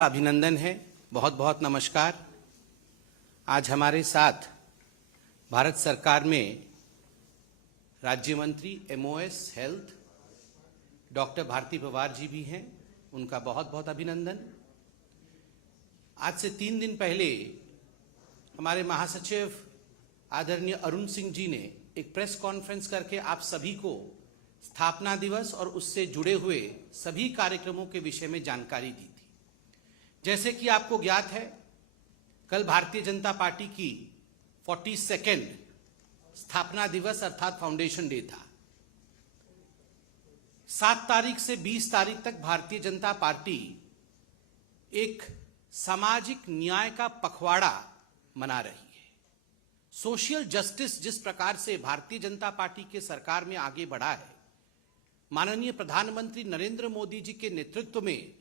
अभिनंदन है, बहुत बहुत नमस्कार। आज हमारे साथ भारत सरकार में राज्य मंत्री MOS health doctor Bharati Pawar ji भी हैं, उनका बहुत बहुत अभिनंदन। आज से 3 दिन पहले हमारे महासचिव आदरणीय अरुण सिंह जी ने एक प्रेस कॉन्फ्रेंस करके आप सभी को स्थापना दिवस और उससे जुड़े हुए सभी कार्यक्रमों के विषय में जानकारी दी थी। जैसे कि आपको ज्ञात है, कल भारतीय जनता पार्टी की 42nd स्थापना दिवस अर्थात फाउंडेशन डे था। 7 तारीख से 20 तारीख तक भारतीय जनता पार्टी एक सामाजिक न्याय का पखवाड़ा मना रही है। सोशल जस्टिस जिस प्रकार से भारतीय जनता पार्टी के सरकार में आगे बढ़ा है, माननीय प्रधानमंत्री नरेंद्र मोदी जी के नेतृत्व में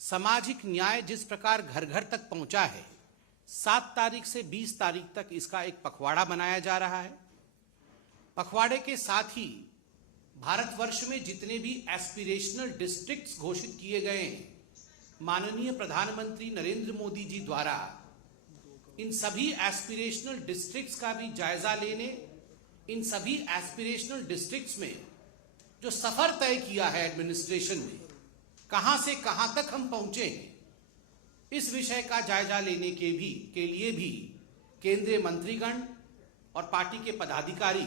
सामाजिक न्याय जिस प्रकार घर घर तक पहुंचा है, 7 तारीख से 20 तारीख तक इसका एक पखवाड़ा मनाया जा रहा है। पखवाड़े के साथ ही भारतवर्ष में जितने भी एस्पिरेशनल डिस्ट्रिक्ट्स घोषित किए गए हैं, माननीय प्रधानमंत्री नरेंद्र मोदी जी द्वारा इन सभी एस्पिरेशनल डिस्ट्रिक्ट्स का भी जायजा लेने, इन सभी एस्पिरेशनल डिस्ट्रिक्ट्स में जो सफर तय किया है एडमिनिस्ट्रेशन में, कहां से कहां तक हम पहुंचे हैं, इस विषय का जायजा लेने के लिए भी केंद्रीय मंत्रीगण और पार्टी के पदाधिकारी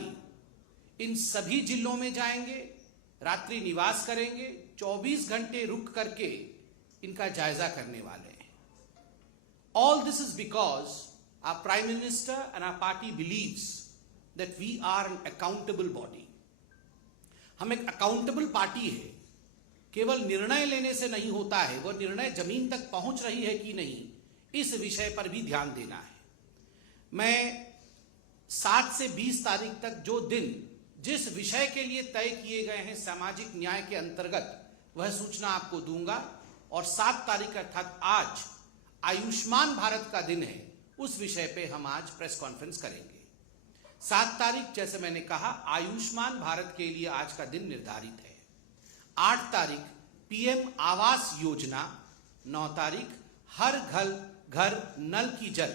इन सभी जिलों में जाएंगे, रात्रि निवास करेंगे, 24 घंटे रुक करके इनका जायजा करने वाले हैं। All this is because our Prime Minister and our party believes that we are an accountable body. हम एक अकाउंटेबल पार्टी है। केवल निर्णय लेने से नहीं होता है, वह निर्णय जमीन तक पहुंच रही है कि नहीं, इस विषय पर भी ध्यान देना है। मैं 7 से 20 तारीख तक जो दिन जिस विषय के लिए तय किए गए हैं सामाजिक न्याय के अंतर्गत, वह सूचना आपको दूंगा। और 7 तारीख अर्थात आज आयुष्मान भारत का दिन है, उस विषय पे हम आज प्रेस कॉन्फ्रेंस करेंगे। 7 तारीख जैसे मैंने कहा, आयुष्मान भारत के लिए आज का दिन निर्धारित है। 8 तारीख पीएम आवास योजना, 9 तारीख हर घर नल की जल,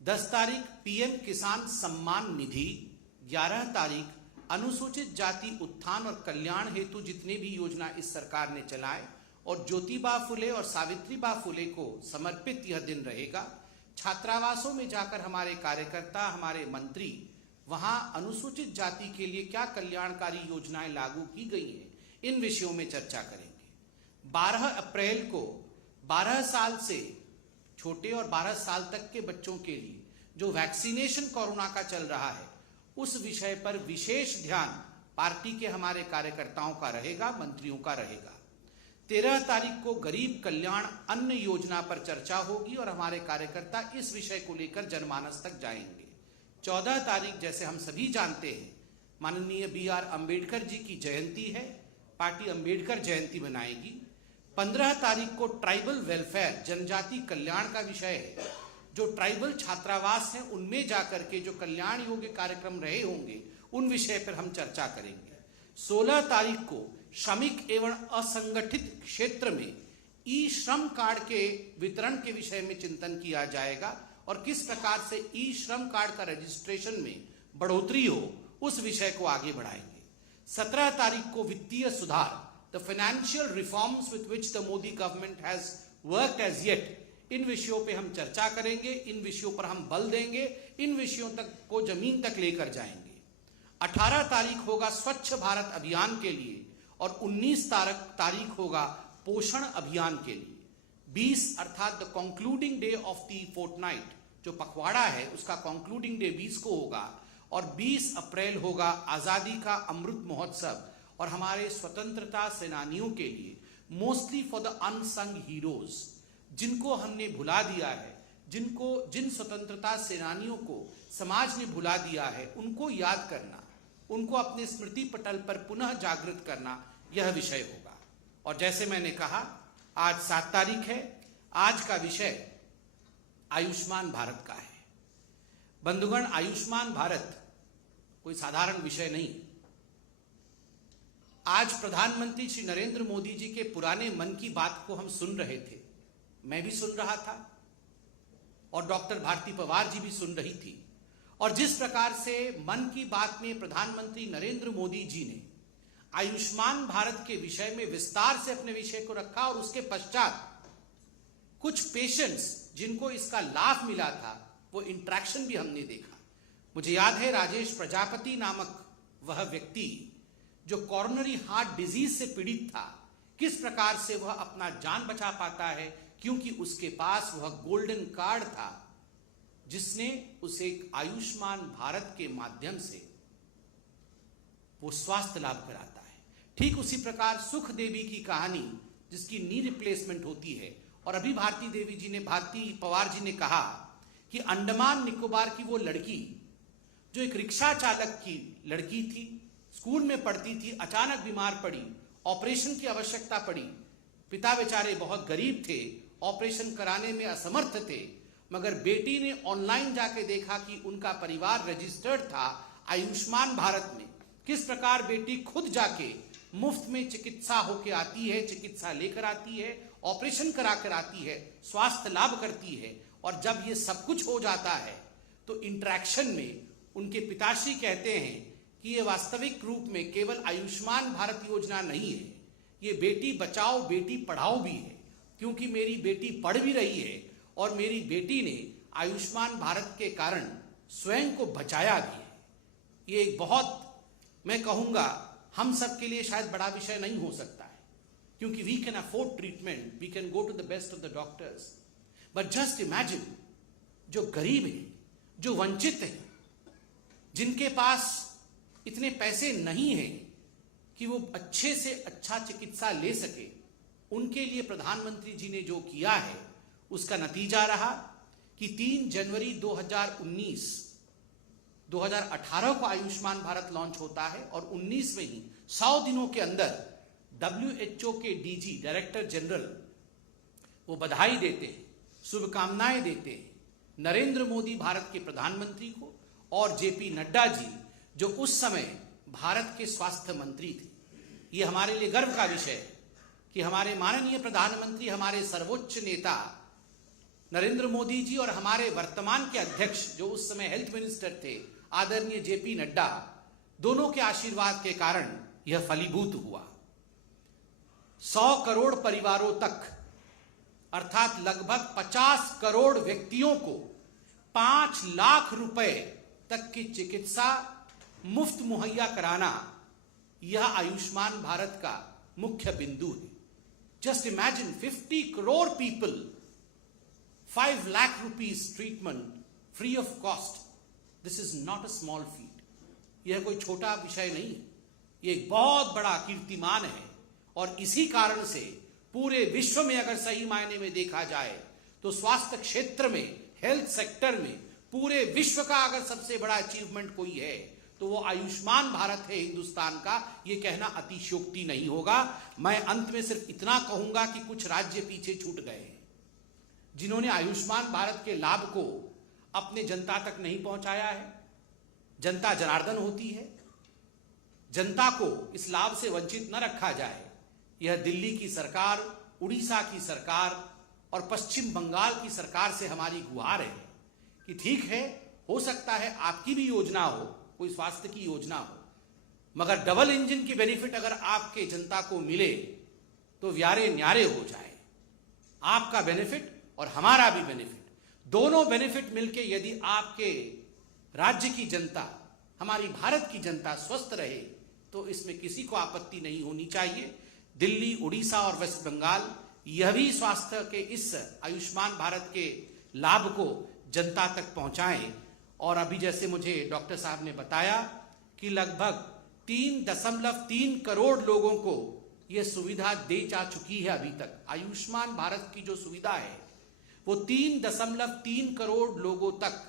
10 तारीख पीएम किसान सम्मान निधि, 11 तारीख अनुसूचित जाति उत्थान और कल्याण हेतु जितने भी योजना इस सरकार ने चलाए और ज्योतिबा फुले और सावित्रीबा फुले को समर्पित यह दिन रहेगा। छात्रावासों में जाकर हमारे कार्यकर्ता, हमारे मंत्री वहां अनुसूचित जाति के लिए क्या कल्याणकारी योजनाएं लागू की गई हैं, इन विषयों में चर्चा करेंगे। 12 अप्रैल को 12 साल से छोटे और 12 साल तक के बच्चों के लिए जो वैक्सीनेशन कोरोना का चल रहा है, उस विषय पर विशेष ध्यान पार्टी के हमारे कार्यकर्ताओं का रहेगा, मंत्रियों का रहेगा। 13 तारीख को गरीब कल्याण अन्न योजना पर चर्चा होगी और हमारे कार्यकर्ता इस विषय को लेकर जनमानस तक जाएंगे। 14 तारीख जैसे हम सभी जानते हैं, माननीय BR अंबेडकर जी की जयंती है, पार्टी अंबेडकर जयंती मनाएगी। 15 तारीख को ट्राइबल वेलफेयर जनजाति कल्याण का विषय है। जो ट्राइबल छात्रावास हैं उनमें जाकर के जो कल्याण योग्य कार्यक्रम रहे होंगे, उन विषय पर हम चर्चा करेंगे। 16 तारीख को श्रमिक एवं असंगठित क्षेत्र में ई श्रम कार्ड के वितरण के विषय में चिंतन किया जाएगा और किस प्रकार से ई श्रम कार्ड का रजिस्ट्रेशन में बढ़ोतरी हो, उस विषय को आगे बढ़ाएंगे। 17 तारीख को वित्तीय सुधार, the financial reforms with which the Modi government has worked as yet, इन विषयों पे हम चर्चा करेंगे, इन विषयों पर हम बल देंगे, इन विषयों तक को जमीन तक लेकर जाएंगे। 18 तारीख होगा स्वच्छ भारत अभियान के लिए और 19 तारीख होगा पोषण अभियान के लिए। 20 अर्थात the concluding day of the fortnight, जो पखवाड़ा है उसका कंक्लूडिंग डे 20 को होगा और 20 अप्रैल होगा आजादी का अमृत महोत्सव और हमारे स्वतंत्रता सेनानियों के लिए, mostly for the unsung heroes, जिनको हमने भुला दिया है, जिन स्वतंत्रता सेनानियों को समाज ने भुला दिया है, उनको याद करना, उनको अपने स्मृति पटल पर पुनः जागृत करना, यह विषय होगा। और जैसे मैंने कहा, आज 7 तारीख है, आज का विषय आयुष्मान भारत का है। बंधुगण, आयुष्मान भारत कोई साधारण विषय नहीं। आज प्रधानमंत्री श्री नरेंद्र मोदी जी के पुराने मन की बात को हम सुन रहे थे। मैं भी सुन रहा था और डॉक्टर भारती पवार जी भी सुन रही थी, और जिस प्रकार से मन की बात में प्रधानमंत्री नरेंद्र मोदी जी ने आयुष्मान भारत के विषय में विस्तार से अपने विषय को रखा, और उसके पश्चात कुछ पेशेंट्स जिनको इसका लाभ मिला था वो इंटरेक्शन भी हमने देखा। मुझे याद है राजेश प्रजापति नामक वह व्यक्ति जो कॉर्नरी हार्ट डिजीज से पीड़ित था, किस प्रकार से वह अपना जान बचा पाता है, क्योंकि उसके पास वह गोल्डन कार्ड था जिसने उसे एक आयुष्मान भारत के माध्यम से वो स्वास्थ्य लाभ कराता है। ठीक उसी प्रकार सुख देवी की कहानी जिसकी नी रिप्लेसमेंट होती है, और अभी भारती पवार जी ने कहा कि अंडमान निकोबार की वो लड़की जो एक रिक्शा चालक की लड़की थी, स्कूल में पढ़ती थी, अचानक बीमार पड़ी, ऑपरेशन की आवश्यकता पड़ी, पिता बेचारे बहुत गरीब थे, ऑपरेशन कराने में असमर्थ थे, मगर बेटी ने ऑनलाइन जाके देखा कि उनका परिवार रजिस्टर्ड था आयुष्मान भारत में। किस प्रकार बेटी खुद जाके मुफ्त में चिकित्सा होके आती है, चिकित्सा लेकर आती है, ऑपरेशन करा कर आती है, स्वास्थ्य लाभ करती है। और जब ये सब कुछ हो जाता है तो इंटरेक्शन में उनके पिताश्री कहते हैं कि ये वास्तविक रूप में केवल आयुष्मान भारत योजना नहीं है, ये बेटी बचाओ बेटी पढ़ाओ भी है, क्योंकि मेरी बेटी पढ़ भी रही है और मेरी बेटी ने आयुष्मान भारत के कारण स्वयं को बचाया भी है। ये एक बहुत, मैं कहूँगा, हम सब के लिए शायद बड़ा विषय नहीं हो सकता है, क्योंकि we can afford treatment, we can go to the best of the doctors, but just imagine जो गरीब हैं, जो वंचित हैं, जिनके पास इतने पैसे नहीं हैं कि वो अच्छे से अच्छा चिकित्सा ले सके, उनके लिए प्रधानमंत्री जी ने जो किया है उसका नतीजा रहा कि 3 जनवरी 2018 को आयुष्मान भारत लॉन्च होता है, और 19 में ही 100 दिनों के अंदर WHO के DG डायरेक्टर जनरल वो बधाई देते हैं, शुभकामनाएं देते हैं नरेंद्र मोदी भारत के प्रधानमंत्री को, और JP नड्डा जी जो उस समय भारत के स्वास्थ्य मंत्री थे। ये हमारे लिए गर्व का विषय है कि हमारे माननीय प्रधानमंत्री, हमारे सर्वोच्च नेता नरेंद्र मोदी जी और हमारे वर्तमान के अध्यक्ष जो उस समय हेल्थ मिनिस्टर थे आदरणीय JP नड्डा, दोनों के आशीर्वाद के कारण यह फलीभूत हुआ। 100 करोड़ परिवारों तक, अर्थात लगभग 50 करोड़ व्यक्तियों को 5 लाख रुपए तक की चिकित्सा मुफ्त मुहैया कराना, यह आयुष्मान भारत का मुख्य बिंदु है। Just imagine 50 crore people, 5 lakh rupees treatment free of cost. This is not a small feet. यह कोई छोटा विषय नहीं है, यह एक बहुत बड़ा कीर्तिमान है। और इसी कारण से पूरे विश्व में अगर सही मायने में देखा जाए तो स्वास्थ्य क्षेत्र में, हेल्थ सेक्टर में पूरे विश्व का अगर सबसे बड़ा अचीवमेंट कोई है तो वो आयुष्मान भारत है हिंदुस्तान का। ये कहना अतिशयोक्ति नहीं होगा। मैं अंत में सिर्फ इतना कहूंगा कि कुछ राज्य पीछे छूट गए हैं जिन्होंने आयुष्मान भारत के लाभ को अपने जनता तक नहीं पहुंचाया है। जनता जनार्दन होती है, जनता को इस लाभ से वंचित न रखा जाए। यह दिल्ली की सरकार, उड़ीसा की सरकार और पश्चिम बंगाल की सरकार से हमारी गुहार है कि ठीक है, हो सकता है आपकी भी योजना हो, कोई स्वास्थ्य की योजना हो, मगर डबल इंजन की बेनिफिट अगर आपके जनता को मिले तो व्यारे न्यारे हो जाए। आपका बेनिफिट और हमारा भी बेनिफिट, दोनों बेनिफिट मिलके यदि आपके राज्य की जनता, हमारी भारत की जनता स्वस्थ रहे तो इसमें किसी को आपत्ति नहीं होनी चाहिए। दिल्ली, उड़ीसा और वेस्ट बंगाल यह भी स्वास्थ्य के इस आयुष्मान भारत के लाभ को जनता तक पहुंचाएं। और अभी जैसे मुझे डॉक्टर साहब ने बताया कि लगभग 3.3 करोड़ लोगों को यह सुविधा दे जा चुकी है। अभी तक आयुष्मान भारत की जो सुविधा है वो 3.3 करोड़ लोगों तक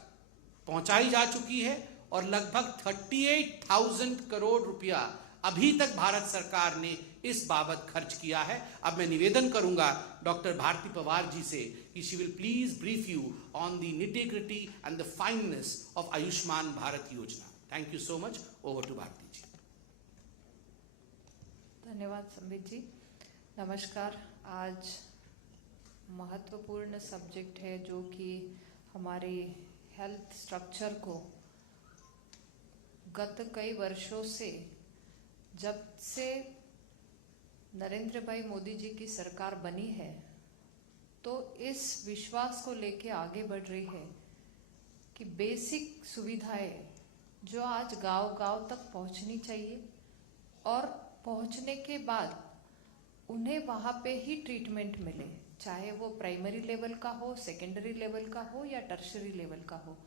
पहुंचाई जा चुकी है, और लगभग 38,000 करोड़ रुपया अभी तक भारत सरकार ने इस बाबत खर्च किया है। अब मैं निवेदन करूंगा डॉक्टर भारती पवार जी से कि she will please brief you on the nitty gritty and the fineness of Ayushman Bharat Yojana. Thank you so much. Over to Bharati ji. धन्यवाद संबित जी। नमस्कार। आज महत्वपूर्ण सब्जेक्ट है जो कि हमारे हेल्थ स्ट्रक्चर को गत कई वर्षों से, जब से नरेंद्र भाई मोदी जी की सरकार बनी है, तो इस विश्वास को लेके आगे बढ़ रही है कि बेसिक सुविधाएं जो आज गांव-गांव तक पहुंचनी चाहिए और पहुंचने के बाद उन्हें वहाँ पे ही ट्रीटमेंट मिले, चाहे वो प्राइमरी लेवल का हो, सेकेंडरी लेवल का हो या टर्शरी लेवल का हो।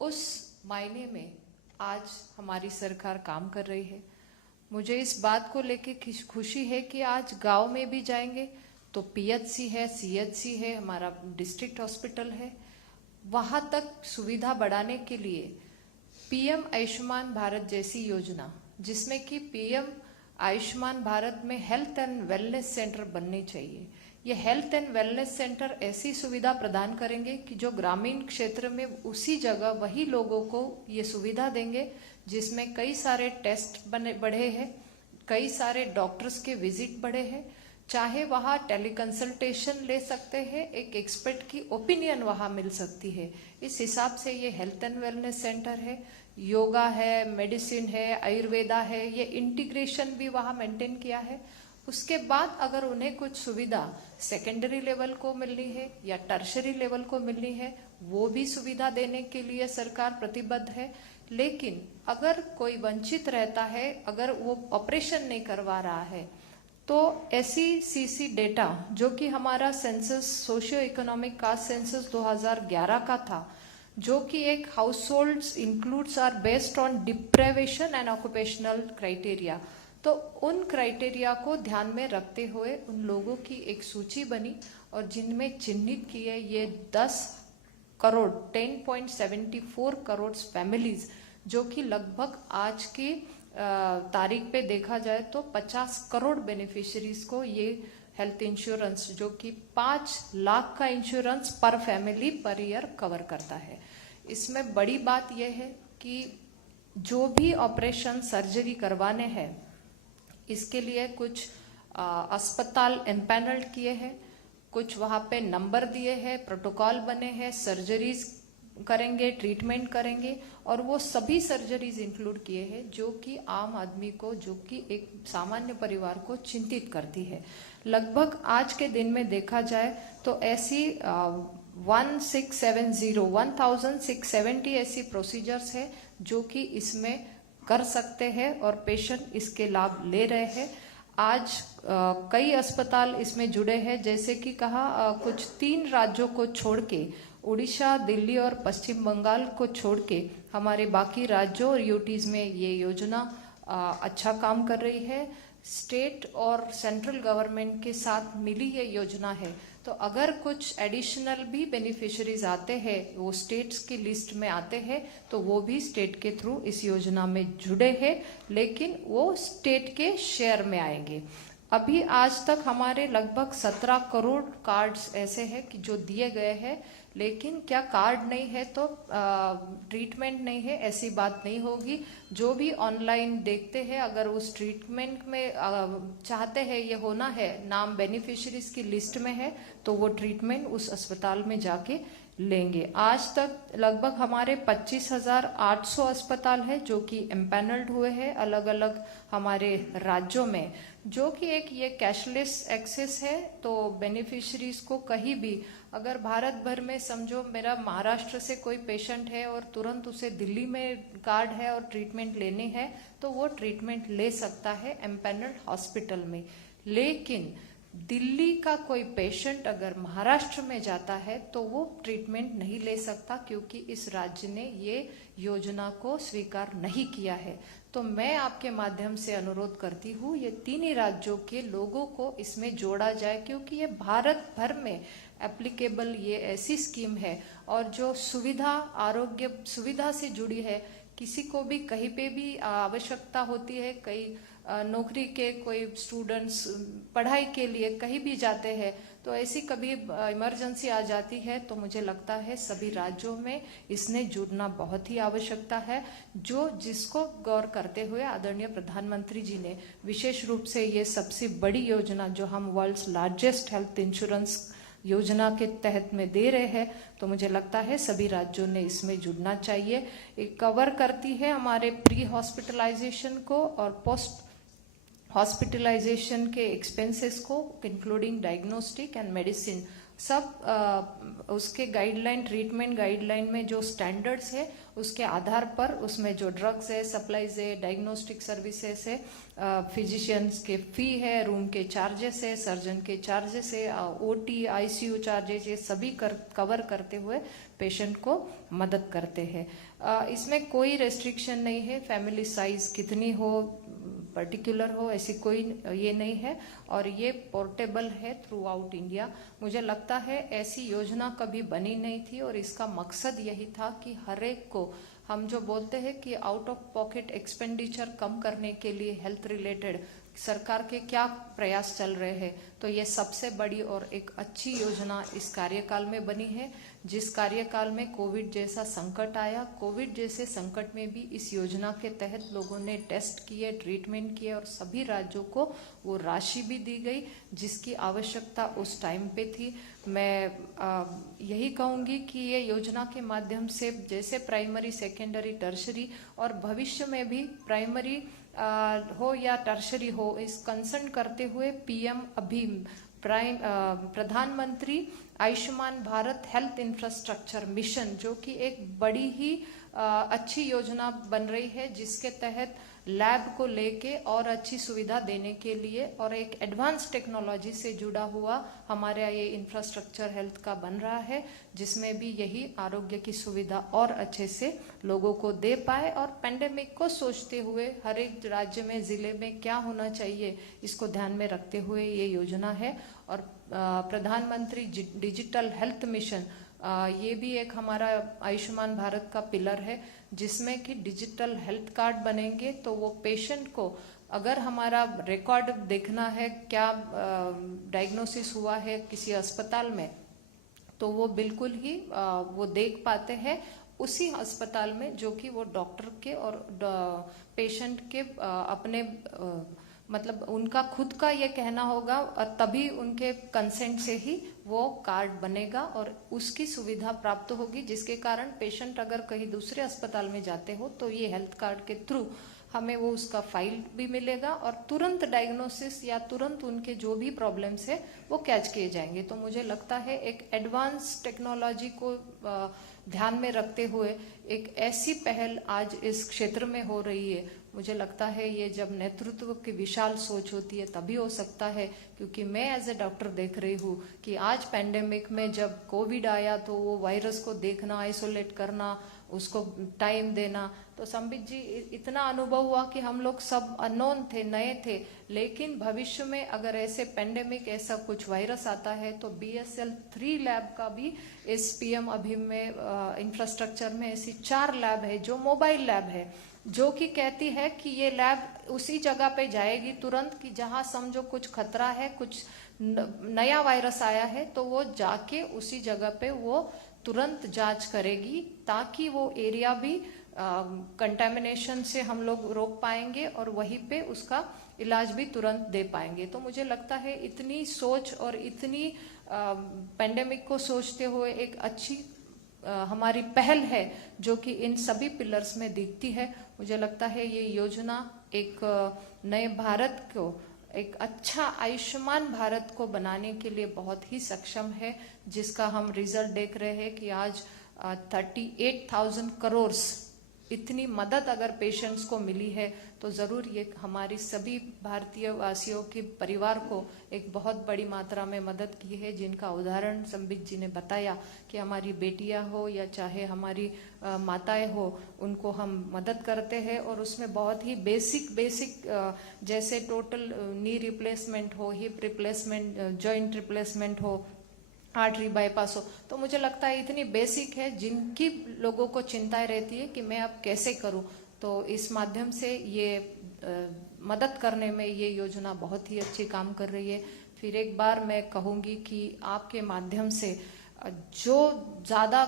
उस मायने में आज हमारी सरकार काम कर रही है। मुझे इस बात को लेके खुशी है कि आज गांव में भी जाएंगे तो पीएचसी है, सीएचसी है, हमारा डिस्ट्रिक्ट हॉस्पिटल है, वहाँ तक सुविधा बढ़ाने के लिए पीएम आयुष्मान भारत जैसी योजना, जिसमें कि पीएम आयुष्मान भारत में हेल्थ एंड वेलनेस सेंटर बनने चाहिए। ये हेल्थ एंड वेलनेस सेंटर ऐसी सुविधा प्रदान करेंगे कि जो ग्रामीण क्षेत्र में उसी जगह वही लोगों को ये सुविधा देंगे, जिसमें कई सारे टेस्ट बढ़े हैं, कई सारे डॉक्टर्स के विजिट बढ़े हैं, चाहे वहाँ टेलीकंसल्टेशन ले सकते हैं, एक एक्सपर्ट की ओपिनियन वहाँ मिल सकती है। इस हिसाब से ये हेल्थ एंड वेलनेस सेंटर है, योगा है, मेडिसिन है, आयुर्वेदा है, ये इंटीग्रेशन भी वहाँ मेंटेन किया है। उसके बाद अगर उन्हें कुछ सुविधा सेकेंडरी लेवल को मिलनी है या टर्शरी लेवल को मिलनी है, वो भी सुविधा देने के लिए सरकार प्रतिबद्ध है। लेकिन अगर कोई वंचित रहता है, अगर वो ऑपरेशन नहीं करवा रहा है, तो SECC डेटा जो कि हमारा census socio economic caste census 2011 का था, जो कि एक households includes are based on deprivation and occupational criteria, तो उन क्राइटेरिया को ध्यान में रखते हुए उन लोगों की एक सूची बनी और जिनमें चिन्हित किए ये 10 करोड़ 10.74 करोड़ फैमिलीज, जो कि लगभग आज की तारीख पे देखा जाए तो 50 करोड़ बेनिफिशियरीज को ये हेल्थ इंश्योरेंस, जो कि 5 लाख का इंश्योरेंस पर फैमिली पर ईयर कवर करता है। इसमें बड़ी बात यह है कि जो भी ऑपरेशन सर्जरी करवाने हैं, इसके लिए कुछ अस्पताल एम्पैनल्ड किए हैं, कुछ वहाँ पे नंबर दिए हैं, प्रोटोकॉल बने हैं, सर्जरीज करेंगे, ट्रीटमेंट करेंगे, और वो सभी सर्जरीज इंक्लूड किए हैं जो कि आम आदमी को, जो कि एक सामान्य परिवार को चिंतित करती है। लगभग आज के दिन में देखा जाए तो ऐसी 1670 ऐसी प्रोसीजर्स है जो कि इसमें कर सकते हैं और पेशेंट इसके लाभ ले रहे हैं। आज कई अस्पताल इसमें जुड़े हैं, जैसे कि कहा कुछ 3 राज्यों को छोड़ के, उड़ीसा, दिल्ली और पश्चिम बंगाल को छोड़ के हमारे बाकी राज्यों और यूटीज में ये योजना अच्छा काम कर रही है। स्टेट और सेंट्रल गवर्नमेंट के साथ मिली ये योजना है, तो अगर कुछ एडिशनल भी बेनिफिशियरीज आते हैं, वो स्टेट्स की लिस्ट में आते हैं, तो वो भी स्टेट के थ्रू इस योजना में जुड़े हैं, लेकिन वो स्टेट के शेयर में आएंगे। अभी आज तक हमारे लगभग 17 करोड़ कार्ड्स ऐसे हैं कि जो दिए गए हैं, लेकिन क्या कार्ड नहीं है तो ट्रीटमेंट नहीं है, ऐसी बात नहीं होगी। जो भी ऑनलाइन देखते हैं, अगर उस ट्रीटमेंट में चाहते हैं ये होना है, नाम बेनिफिशियरीज की लिस्ट में है, तो वो ट्रीटमेंट उस अस्पताल में जाके लेंगे। आज तक लगभग हमारे 25,800 अस्पताल है जो कि एम्पैनल्ड हुए हैं अलग अलग हमारे राज्यों में, जो कि एक ये कैशलेस एक्सेस है। तो बेनिफिशियरीज को कहीं भी, अगर भारत भर में समझो मेरा महाराष्ट्र से कोई पेशेंट है और तुरंत उसे दिल्ली में कार्ड है और ट्रीटमेंट लेनी है, तो वो ट्रीटमेंट ले सकता है एम्पैनल्ड हॉस्पिटल में। लेकिन दिल्ली का कोई पेशेंट अगर महाराष्ट्र में जाता है तो वो ट्रीटमेंट नहीं ले सकता, क्योंकि इस राज्य ने ये योजना को स्वीकार नहीं किया है। तो मैं आपके माध्यम से अनुरोध करती हूँ, ये 3 ही राज्यों के लोगों को इसमें जोड़ा जाए, क्योंकि ये भारत भर में एप्लीकेबल ये ऐसी स्कीम है और जो सुविधा, आरोग्य सुविधा से जुड़ी है। किसी को भी कहीं पे भी आवश्यकता होती है, कई नौकरी के कोई स्टूडेंट्स पढ़ाई के लिए कहीं भी जाते हैं, तो ऐसी कभी इमरजेंसी आ जाती है, तो मुझे लगता है सभी राज्यों में इसने जुड़ना बहुत ही आवश्यकता है। जिसको गौर करते हुए आदरणीय प्रधानमंत्री जी ने विशेष रूप से ये सबसे बड़ी योजना, जो हम वर्ल्ड्स लार्जेस्ट हेल्थ इंश्योरेंस योजना के तहत में दे रहे हैं, तो मुझे लगता है सभी राज्यों ने इसमें जुड़ना चाहिए। एक कवर करती है हमारे प्री हॉस्पिटलाइजेशन को और पोस्ट हॉस्पिटलाइजेशन के एक्सपेंसेस को, इंक्लूडिंग डायग्नोस्टिक एंड मेडिसिन, सब उसके गाइडलाइन, ट्रीटमेंट गाइडलाइन में जो स्टैंडर्ड्स है उसके आधार पर उसमें जो ड्रग्स है, सप्लाईज है, डायग्नोस्टिक सर्विसेज है, फिजिशियंस के फी है, रूम के चार्जेस है, सर्जन के चार्जेस है, ओटी आईसीयू चार्जेस, ये सभी कवर करते हुए पेशेंट को मदद करते हैं। इसमें कोई रेस्ट्रिक्शन नहीं है, फैमिली साइज कितनी हो, पर्टिकुलर हो, ऐसी कोई ये नहीं है, और ये पोर्टेबल है थ्रू आउट इंडिया। मुझे लगता है ऐसी योजना कभी बनी नहीं थी और इसका मकसद यही था कि हर एक को, हम जो बोलते हैं कि आउट ऑफ पॉकेट एक्सपेंडिचर कम करने के लिए हेल्थ रिलेटेड सरकार के क्या प्रयास चल रहे हैं, तो ये सबसे बड़ी और एक अच्छी योजना इस कार्यकाल में बनी है। जिस कार्यकाल में कोविड जैसा संकट आया, कोविड जैसे संकट में भी इस योजना के तहत लोगों ने टेस्ट किए, ट्रीटमेंट किए और सभी राज्यों को वो राशि भी दी गई जिसकी आवश्यकता उस टाइम पे थी। मैं यही कहूँगी कि ये योजना के माध्यम से जैसे प्राइमरी, सेकेंडरी, टर्शरी और भविष्य में भी प्राइमरी हो या टर्शरी हो, इस कंसर्न करते हुए पीएम अभीम प्रधानमंत्री Ayushman Bharat health infrastructure mission, जो कि एक बड़ी ही अच्छी योजना बन रही है, जिसके तहत लैब को लेके और अच्छी सुविधा देने के लिए और एक एडवांस टेक्नोलॉजी से जुड़ा हुआ हमारे ये इंफ्रास्ट्रक्चर हेल्थ का बन रहा है, जिसमें भी यही आरोग्य की सुविधा और अच्छे से लोगों को दे पाए। और पेंडेमिक को सोचते हुए हर एक राज्य में, जिले में क्या होना चाहिए, इसको ध्यान में रखते हुए ये योजना है। और प्रधानमंत्री डिजिटल हेल्थ मिशन, ये भी एक हमारा आयुष्मान भारत का पिलर है, जिसमें कि डिजिटल हेल्थ कार्ड बनेंगे, तो वो पेशेंट को अगर हमारा रिकॉर्ड देखना है, क्या डायग्नोसिस हुआ है किसी अस्पताल में, तो वो बिल्कुल ही वो देख पाते हैं उसी अस्पताल में, जो कि वो डॉक्टर के और पेशेंट के अपने मतलब उनका खुद का ये कहना होगा, और तभी उनके कंसेंट से ही वो कार्ड बनेगा और उसकी सुविधा प्राप्त होगी, जिसके कारण पेशेंट अगर कहीं दूसरे अस्पताल में जाते हो तो ये हेल्थ कार्ड के थ्रू हमें वो उसका फाइल भी मिलेगा और तुरंत डायग्नोसिस या तुरंत उनके जो भी प्रॉब्लम्स है वो कैच किए जाएंगे। तो मुझे लगता है एक एडवांस टेक्नोलॉजी को ध्यान में रखते हुए एक ऐसी पहल आज इस क्षेत्र में हो रही है। मुझे लगता है ये जब नेतृत्व की विशाल सोच होती है तभी हो सकता है, क्योंकि मैं एज ए डॉक्टर देख रही हूँ कि आज पैंडेमिक में जब कोविड आया तो वो वायरस को देखना, आइसोलेट करना, उसको टाइम देना, तो संबित जी इतना अनुभव हुआ कि हम लोग सब अननोन थे, नए थे, लेकिन भविष्य में अगर ऐसे पेंडेमिक ऐसा कुछ वायरस आता है तो BSL 3 लैब का भी इस पीएम अभीम में इंफ्रास्ट्रक्चर में ऐसी 4 लैब है जो मोबाइल लैब है, जो कि कहती है कि ये लैब उसी जगह पे जाएगी तुरंत कि जहां समझो कुछ खतरा है, कुछ नया वायरस आया है, तो वो जाके उसी जगह पे वो तुरंत जांच करेगी, ताकि वो एरिया भी कंटेमिनेशन से हम लोग रोक पाएंगे और वहीं पे उसका इलाज भी तुरंत दे पाएंगे। तो मुझे लगता है इतनी सोच और इतनी पेंडेमिक को सोचते हुए एक अच्छी हमारी पहल है जो कि इन सभी पिलर्स में दिखती है। मुझे लगता है ये योजना एक नए भारत को, एक अच्छा आयुष्मान भारत को बनाने के लिए बहुत ही सक्षम है, जिसका हम रिजल्ट देख रहे हैं कि आज 38,000 करोड़ इतनी मदद अगर पेशेंट्स को मिली है, तो जरूर ये हमारी सभी भारतीय वासियों के परिवार को एक बहुत बड़ी मात्रा में मदद की है, जिनका उदाहरण संबित जी ने बताया कि हमारी बेटियां हो या चाहे हमारी माताएं हो, उनको हम मदद करते हैं और उसमें बहुत ही बेसिक जैसे टोटल नी रिप्लेसमेंट हो, हिप रिप्लेसमेंट, जॉइंट रिप्लेसमेंट हो, आर्टरी बाईपास हो, तो मुझे लगता है इतनी बेसिक है जिनकी लोगों को चिंताएं रहती है कि मैं अब कैसे करूं। तो इस माध्यम से ये मदद करने में ये योजना बहुत ही अच्छी काम कर रही है। फिर एक बार मैं कहूंगी कि आपके माध्यम से जो ज़्यादा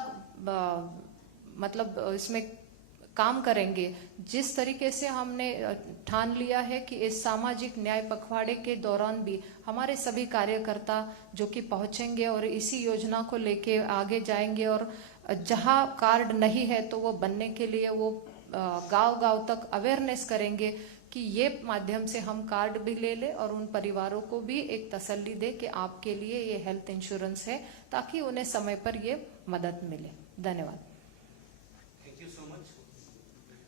मतलब इसमें काम करेंगे। जिस तरीके से हमने ठान लिया है कि इस सामाजिक न्याय पखवाड़े के दौरान भी हमारे सभी कार्यकर्ता जो कि पहुंचेंगे और इसी योजना को लेके आगे जाएंगे, और जहां कार्ड नहीं है तो वो बनने के लिए वो गांव-गांव तक अवेयरनेस करेंगे कि ये माध्यम से हम कार्ड भी ले ले और उन परिवारों को भी एक तसल्ली दे कि आपके लिए ये हेल्थ इंश्योरेंस है, ताकि उन्हें समय पर ये मदद मिले। धन्यवाद। Thank you so much.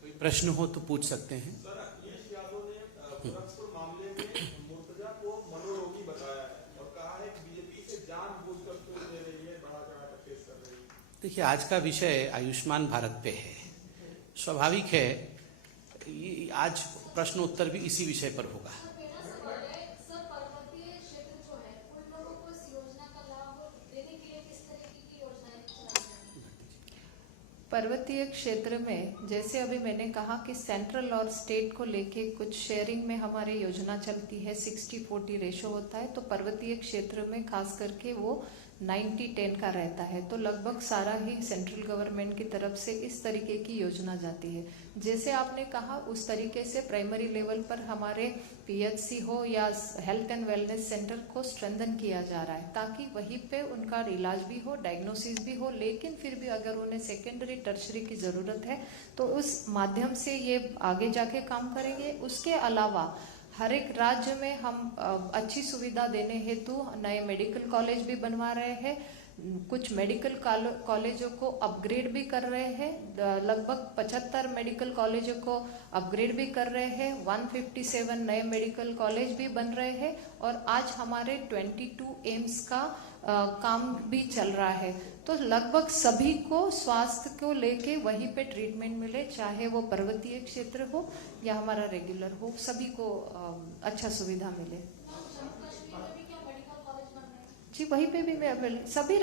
कोई प्रश्न हो तो पूछ सकते हैं। सर, अखिलेश यादव ने गोरखपुर मामले में मुर्तजा को मनोरोगी बताया है और कहा है कि बीजेपी से जानबूझकर तोड़ दे रही है, बढ़ा चढ़ा कर पेश कर रही है। देखिए, आज का विषय आयुष्मान भारत पे है। स्वाभाविक है, आज प्रश्न उत्तर भी इसी विषय पर होगा। पर्वतीय क्षेत्र में जैसे अभी मैंने कहा कि सेंट्रल और स्टेट को लेके कुछ शेयरिंग में हमारी योजना चलती है, 60-40 रेशो होता है, तो पर्वतीय क्षेत्र में खास करके वो 90-10 का रहता है। तो लगभग सारा ही सेंट्रल गवर्नमेंट की तरफ से इस तरीके की योजना जाती है। जैसे आपने कहा उस तरीके से प्राइमरी लेवल पर हमारे पीएचसी हो या हेल्थ एंड वेलनेस सेंटर को स्ट्रेंथन किया जा रहा है, ताकि वहीं पे उनका इलाज भी हो, डायग्नोसिस भी हो, लेकिन फिर भी अगर उन्हें सेकेंडरी टर्शरी की ज़रूरत है तो उस माध्यम से ये आगे जाके काम करेंगे। उसके अलावा हर एक राज्य में हम अच्छी सुविधा देने हेतु नए मेडिकल कॉलेज भी बनवा रहे हैं, कुछ मेडिकल कॉलेजों को अपग्रेड भी कर रहे हैं, लगभग 75 मेडिकल कॉलेजों को अपग्रेड भी कर रहे हैं, 157 नए मेडिकल कॉलेज भी बन रहे हैं, और आज हमारे 22 एम्स का काम भी चल रहा है। तो लगभग सभी को स्वास्थ्य को लेके वहीं पे ट्रीटमेंट मिले, चाहे वो पर्वतीय क्षेत्र हो या हमारा रेगुलर हो, सभी को अच्छा सुविधा मिले। जी, वहीं पे भी मैं सभी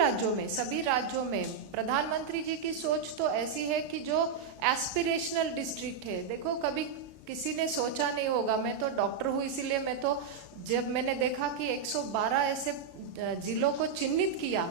राज्यों में प्रधानमंत्री जी की सोच तो ऐसी है कि जो एस्पिरेशनल डिस्ट्रिक्ट है, देखो कभी किसी ने सोचा नहीं होगा, मैं तो डॉक्टर हूँ इसीलिए मैं तो जब मैंने देखा कि 112 ऐसे जिलों को चिन्हित किया,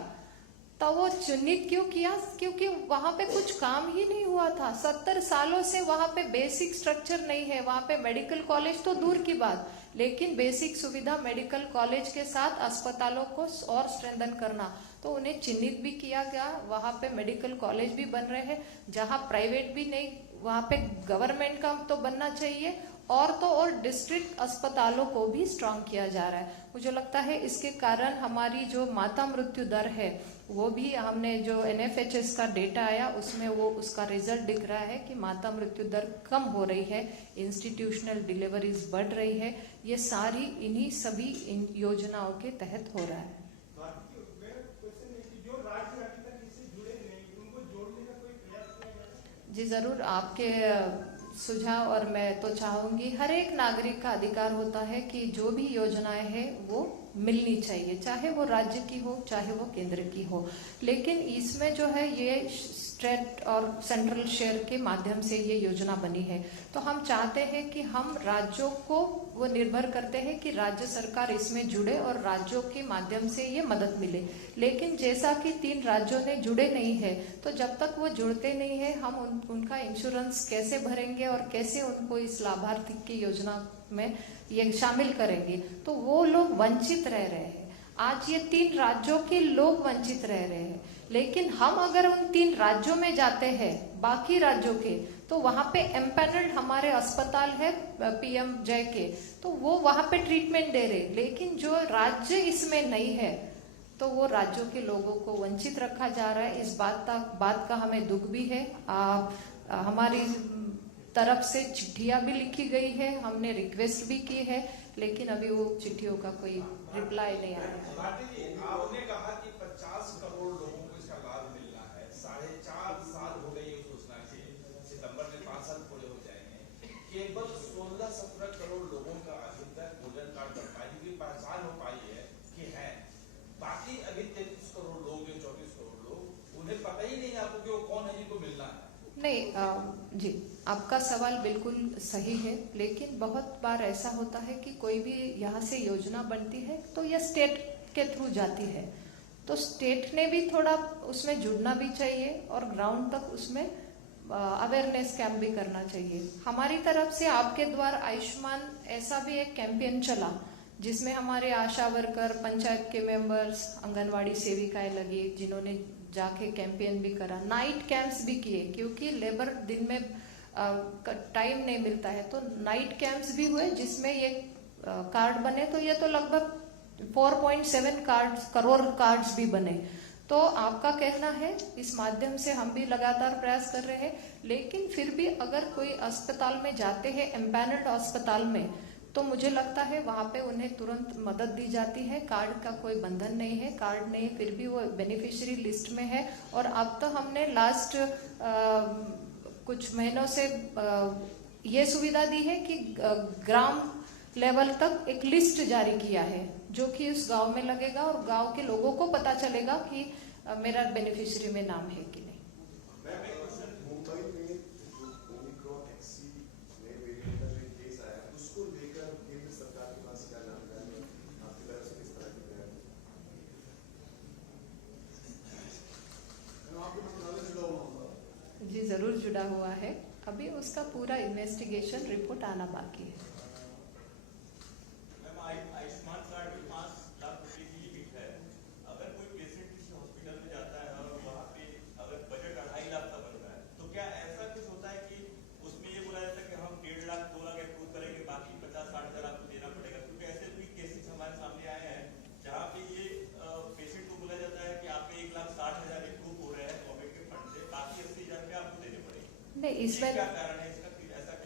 तो वो चिन्हित क्यों किया? क्योंकि वहां पे कुछ काम ही नहीं हुआ था। 70 सालों से वहां पे बेसिक स्ट्रक्चर नहीं है, वहां पे मेडिकल कॉलेज तो दूर की बात, लेकिन बेसिक सुविधा मेडिकल कॉलेज के साथ अस्पतालों को और स्ट्रेंथन करना, तो उन्हें चिन्हित भी किया गया। वहां पे मेडिकल कॉलेज भी बन रहे हैं, जहां प्राइवेट भी नहीं, वहां पे गवर्नमेंट का तो बनना चाहिए, और तो और डिस्ट्रिक्ट अस्पतालों को भी स्ट्रांग किया जा रहा है। मुझे लगता है इसके कारण हमारी जो माता मृत्यु दर है वो भी, हमने जो NFHS का डेटा आया उसमें वो उसका रिजल्ट दिख रहा है कि माता मृत्यु दर कम हो रही है, इंस्टीट्यूशनल डिलीवरीज बढ़ रही है। ये सारी इन्हीं सभी इन योजनाओं के तहत हो रहा है। जी जरूर, आपके सुझाव, और मैं तो चाहूंगी हर एक नागरिक का अधिकार होता है कि जो भी योजनाएं हैं वो मिलनी चाहिए, चाहे वो राज्य की हो चाहे वो केंद्र की हो, लेकिन इसमें जो है ये स्टेट और सेंट्रल शेयर के माध्यम से ये योजना बनी है। तो हम चाहते हैं कि हम राज्यों को वो निर्भर करते हैं कि राज्य सरकार इसमें जुड़े और राज्यों के माध्यम से ये मदद मिले, लेकिन जैसा कि 3 राज्यों ने जुड़े नहीं है, तो जब तक वो जुड़ते नहीं है हम उनका इंश्योरेंस कैसे भरेंगे और कैसे उनको इस लाभार्थी की योजना में ये शामिल करेंगे, तो वो लोग वंचित रह रहे हैं। आज ये 3 राज्यों के लोग वंचित रह रहे हैं, लेकिन हम अगर उन 3 राज्यों में जाते हैं बाकी राज्यों के, तो वहां पे एम्पैनल्ड हमारे अस्पताल है PMJ के, तो वो वहां पे ट्रीटमेंट दे रहे, लेकिन जो राज्य इसमें नहीं है तो वो राज्यों के लोगों को वंचित रखा जा रहा है। इस बात का हमें दुख भी है। हमारी तरफ से चिट्ठियां भी लिखी गई है, हमने रिक्वेस्ट भी की है, लेकिन अभी वो चिट्ठियों का कोई रिप्लाई नहीं आया है। आपने कहा कि 50 करोड़ लोगों को इसका लाभ मिलना है, 4.5 साल हो गए ये सोचना कि सितंबर में 5 साल पूरे हो जाएंगे, केवल 16-17 करोड़ लोगों का अभी तक गोल्डन कार्ड बन पाई की पहचान हो पाई है कि है, बाकी अभी 33 करोड़ लोग या 34 करोड़ लोग, उन्हें पता ही नहीं आपको कि वो कौन है जिनको मिलना है। नहीं जी, आपका सवाल बिल्कुल सही है, लेकिन बहुत बार ऐसा होता है कि कोई भी यहाँ से योजना बनती है तो यह स्टेट के थ्रू जाती है, तो स्टेट ने भी थोड़ा उसमें जुड़ना भी चाहिए और ग्राउंड तक उसमें अवेयरनेस कैंप भी करना चाहिए। हमारी तरफ से आपके द्वार आयुष्मान ऐसा भी एक कैंपेन चला जिसमें हमारे आशा वर्कर, पंचायत के मेंबर्स, आंगनवाड़ी सेविकाएं लगी, जिन्होंने जाके कैंपेन भी करा, नाइट कैंप्स भी किए, क्योंकि लेबर दिन में टाइम नहीं मिलता है, तो नाइट कैंप्स भी हुए जिसमें ये कार्ड बने। तो ये तो लगभग 4.7 करोड़ कार्ड्स भी बने। तो आपका कहना है, इस माध्यम से हम भी लगातार प्रयास कर रहे हैं, लेकिन फिर भी अगर कोई अस्पताल में जाते हैं, एम्पैनल्ड अस्पताल में, तो मुझे लगता है वहाँ पे उन्हें तुरंत मदद दी जाती है। कार्ड का कोई बंधन नहीं है, कार्ड नहीं है, फिर भी वो बेनिफिशियरी लिस्ट में है। और अब तो हमने लास्ट कुछ महीनों से ये सुविधा दी है कि ग्राम लेवल तक एक लिस्ट जारी किया है, जो कि उस गांव में लगेगा और गांव के लोगों को पता चलेगा कि मेरा बेनिफिशियरी में नाम है कि नहीं। मुंबई में ओमिक्रॉन एक्सी नए वेरिएंट का जो केस आया, उसको लेकर केंद्र सरकार के पास क्या जानकारी है? आपकी तरफ से किस तरह की तैयारी? आपके मंत्रालय जुड़ा हुआ होगा? जी जरूर जुड़ा हुआ है, अभी उसका पूरा इन्वेस्टिगेशन रिपोर्ट आना बाकी है। आयुष्मान कार्ड में 5 लाख रुपए की लिमिट है। अगर कोई पेशेंट किसी हॉस्पिटल में जाता है और वहाँ पे अगर बजट 2.5 लाख का बन रहा है, तो क्या ऐसा कुछ होता है कि उसमें ये बोला जाता है कि हम 1.5 लाख 2 लाख अप्रूव करेंगे, बाकी 50-60 हजार आपको देना पड़ेगा? क्योंकि ऐसे भी केसेस हमारे सामने आए हैं जहाँ पे ये पेशेंट को बोला जाता है कि आपके 1,60,000 अप्रूव हो रहे हैं गवर्नमेंट के फंड से, बाकी 80,000 रुपये आपको देने पड़ेगे। नहीं, इसमें क्या कारण है इसका?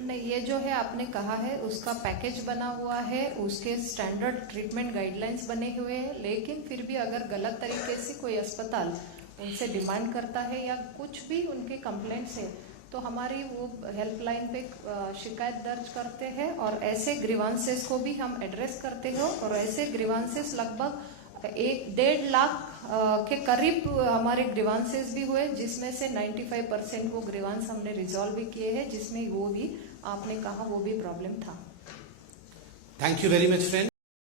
नहीं, ये जो है आपने कहा है उसका पैकेज बना हुआ है, उसके स्टैंडर्ड ट्रीटमेंट गाइडलाइंस बने हुए हैं, लेकिन फिर भी अगर गलत तरीके से कोई अस्पताल उनसे डिमांड करता है या कुछ भी उनके कंप्लेंट्स है, तो हमारी वो हेल्पलाइन पे शिकायत दर्ज करते हैं और ऐसे ग्रीवांसेस को भी हम एड्रेस करते हैं। और ऐसे ग्रीवांसेस लगभग 1.5 लाख के करीब हमारे ग्रीवांसेस भी हुए, जिसमें से 95% वो ग्रीवांस हमने रिजॉल्व भी किए हैं, जिसमें वो भी आपने कहा वो भी प्रॉब्लम था। Thank you very much friend.